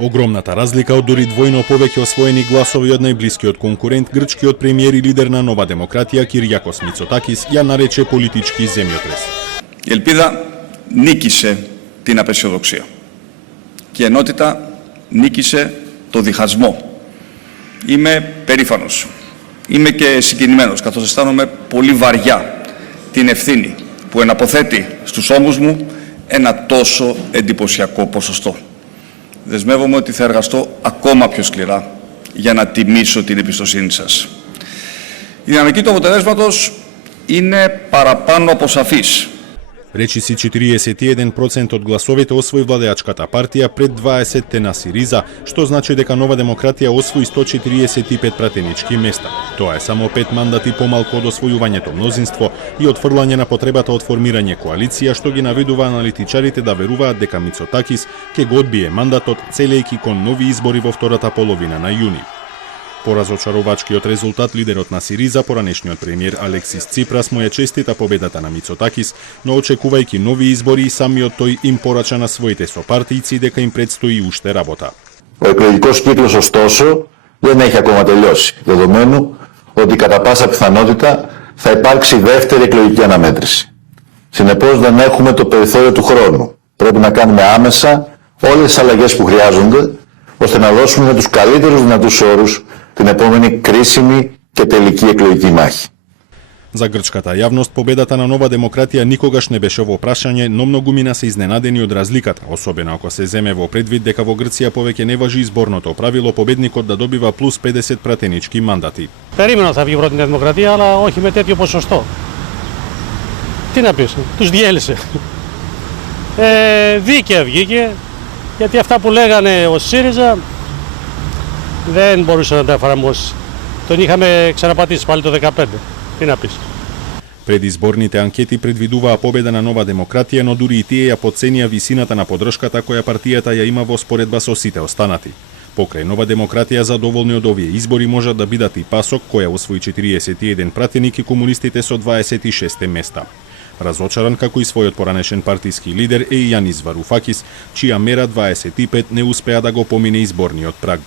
Огромната разлика од дури двојно повеќе освоени гласови од најблискиот конкурент, грчкиот премиер и лидер на Нова демократија Κυριάκος Μητσοτάκης ја нарече политички земјотрес. Η ελπίδα νίκησε την απεσιοδοξία και η ενότητα νίκησε το διχασμό. Είμαι περήφανος. Είμαι και συγκινημένος, καθώς αισθάνομαι πολύ βαριά την ευθύνη που εναποθέτει στους ώμους μου ένα τόσο εντυπωσιακό ποσοστό. Δεσμεύομαι ότι θα εργαστώ ακόμα πιο σκληρά για να τιμήσω την εμπιστοσύνη σας. Η δυναμική του αποτελέσματος είναι παραπάνω από σαφής. Речиси 41% од гласовите освои владеачката партија пред 20 на Сириза, што значи дека Нова демократија освои 145 пратенички места. Тоа е само 5 мандати помалку од освојувањето мнозинство и отфрлање на потребата од формирање коалиција, што ги наведува аналитичарите да веруваат дека Мицотакис ќе го одбие мандатот, целејќи кон нови избори во втората половина на јуни. По разочаровачкиот резултат, лидерот на Сириза, поранешниот премиер Алексис Ципрас му ја честита победата на Мицотакис, но очекувајќи нови избори, самиот тој им порача на своите сопартијци дека им предстои уште работа. Ο εκλογικός κύκλος, ωστόσο, δεν έχει ακόμα τελειώσει, δεδομένου ότι κατά πάσα πιθανότητα θα υπάρξει δεύτερη εκλογική αναμέτρηση. Συνεπώς, δεν έχουμε το περιθώριο του χρόνου. Πρέπει να κάνουμε άμεσα όλες τις αλλαγές που χρειάζονται, ώστε να δώσουμε με τους καλύτερους δυνατούς όρους την επόμενη κρίσιμη και τελική εκλογική μάχη. За грчката јавност, победата на Нова демократија никогаш не беше во прашање, но многумина се изненадени од разликата, особено ако се земе во предвид дека во Грција повеќе не важи изборното правило победникот да добива плюс 50 пратенички мандати. Περίμενα θα βγει πρώτη Νέα Δημοκρατία, αλλά όχι με τέτοιο ποσοστό. Τι να πεις, τους διέλυσε. Δίκαια βγήκε, γιατί αυτά που λέγανε ο ΣΥΡΙΖΑ δεν μπορούσε να τα εφαρμόσει. Τον είχαμε ξαναπατήσει πάλι το 2015. Τι να πεις. Предизборните анкети предвидуваа победа на Нова демократија, но дури и тие ја подценија висината на поддршката која партијата ја има во споредба со сите останати. Покрај Нова демократија задоволни од овие избори можат да бидат и ПАСОК, која освои 41 пратеник, и комунистите со 26 места. Разочаран како и својот поранешен партиски лидер е и Јанис Варуфакис, чија мера 25 не успеа да го помине изборниот праг.